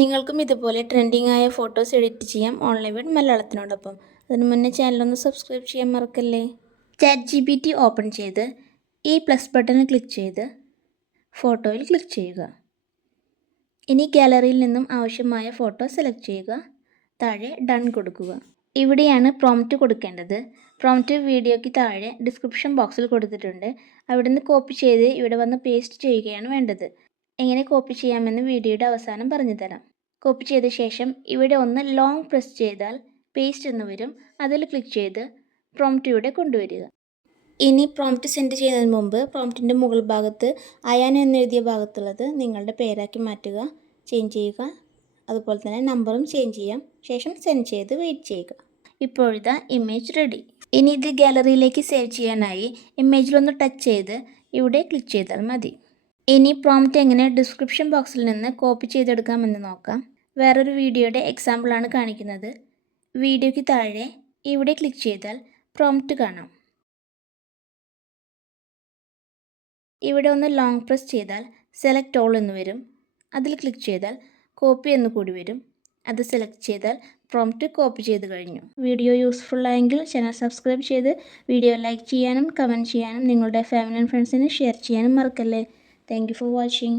നിങ്ങൾക്കും ഇതുപോലെ ട്രെൻഡിങ് ആയ ഫോട്ടോസ് എഡിറ്റ് ചെയ്യാം ഓൺലൈൻ വേഡ് മലയാളത്തിനോടൊപ്പം. അതിനു മുന്നേ ചാനലൊന്ന് സബ്സ്ക്രൈബ് ചെയ്യാൻ മറക്കല്ലേ. ChatGPT ഓപ്പൺ ചെയ്ത് ഈ പ്ലസ് ബട്ടണിൽ ക്ലിക്ക് ചെയ്ത് ഫോട്ടോയിൽ ക്ലിക്ക് ചെയ്യുക. ഇനി ഗാലറിയിൽ നിന്നും ആവശ്യമായ ഫോട്ടോ സെലക്ട് ചെയ്യുക. താഴെ ഡൺ കൊടുക്കുക. ഇവിടെയാണ് പ്രോംപ്റ്റ് കൊടുക്കേണ്ടത്. പ്രോംപ്റ്റ് വീഡിയോയ്ക്ക് താഴെ ഡിസ്ക്രിപ്ഷൻ ബോക്സിൽ കൊടുത്തിട്ടുണ്ട്. അവിടുന്ന് കോപ്പി ചെയ്ത് ഇവിടെ വന്ന് പേസ്റ്റ് ചെയ്യുകയാണ് വേണ്ടത്. എങ്ങനെ കോപ്പി ചെയ്യാമെന്ന് വീഡിയോയുടെ അവസാനം പറഞ്ഞു തരാം. കോപ്പി ചെയ്ത ശേഷം ഇവിടെ ഒന്ന് ലോങ് പ്രസ് ചെയ്താൽ പേസ്റ്റ് എന്ന് വരും. അതിൽ ക്ലിക്ക് ചെയ്ത് പ്രോംപ്റ്റ് ഇവിടെ കൊണ്ടുവരിക. ഇനി പ്രോംപ്റ്റ് സെൻഡ് ചെയ്യുന്നതിന് മുമ്പ് പ്രോംപ്റ്റിൻ്റെ മുകൾ ഭാഗത്ത് അയാൻ എന്നെഴുതിയ ഭാഗത്തുള്ളത് നിങ്ങളുടെ പേരാക്കി മാറ്റുക, ചേഞ്ച് ചെയ്യുക. അതുപോലെ തന്നെ നമ്പറും ചേഞ്ച് ചെയ്യാം. ശേഷം സെൻഡ് ചെയ്ത് വെയിറ്റ് ചെയ്യുക. ഇപ്പോഴിതാ ഇമേജ് റെഡി. ഇനി ഇത് ഗാലറിയിലേക്ക് സേവ് ചെയ്യാനായി ഇമേജിലൊന്ന് ടച്ച് ചെയ്ത് ഇവിടെ ക്ലിക്ക് ചെയ്താൽ മതി. ഇനി പ്രോംപ്റ്റ് എങ്ങനെ ഡിസ്ക്രിപ്ഷൻ ബോക്സിൽ നിന്ന് കോപ്പി ചെയ്തെടുക്കാമെന്ന് നോക്കാം. വേറൊരു വീഡിയോയുടെ എക്സാമ്പിളാണ് കാണിക്കുന്നത്. വീഡിയോയ്ക്ക് താഴെ ഇവിടെ ക്ലിക്ക് ചെയ്താൽ പ്രോംപ്റ്റ് കാണാം. ഇവിടെ ഒന്ന് ലോങ് പ്രസ് ചെയ്താൽ സെലക്ട് ഓൾ എന്ന് വരും. അതിൽ ക്ലിക്ക് ചെയ്താൽ കോപ്പി എന്ന് കൂടി വരും. അത് സെലക്ട് ചെയ്താൽ പ്രോംപ്റ്റ് കോപ്പി ചെയ്ത് കഴിഞ്ഞു. വീഡിയോ യൂസ്ഫുൾ ആയെങ്കിൽ ചാനൽ സബ്സ്ക്രൈബ് ചെയ്ത് വീഡിയോ ലൈക്ക് ചെയ്യാനും കമൻറ്റ് ചെയ്യാനും നിങ്ങളുടെ ഫാമിലി ആൻഡ് ഫ്രണ്ട്സിന് ഷെയർ ചെയ്യാനും മറക്കല്ലേ. Thank you for watching.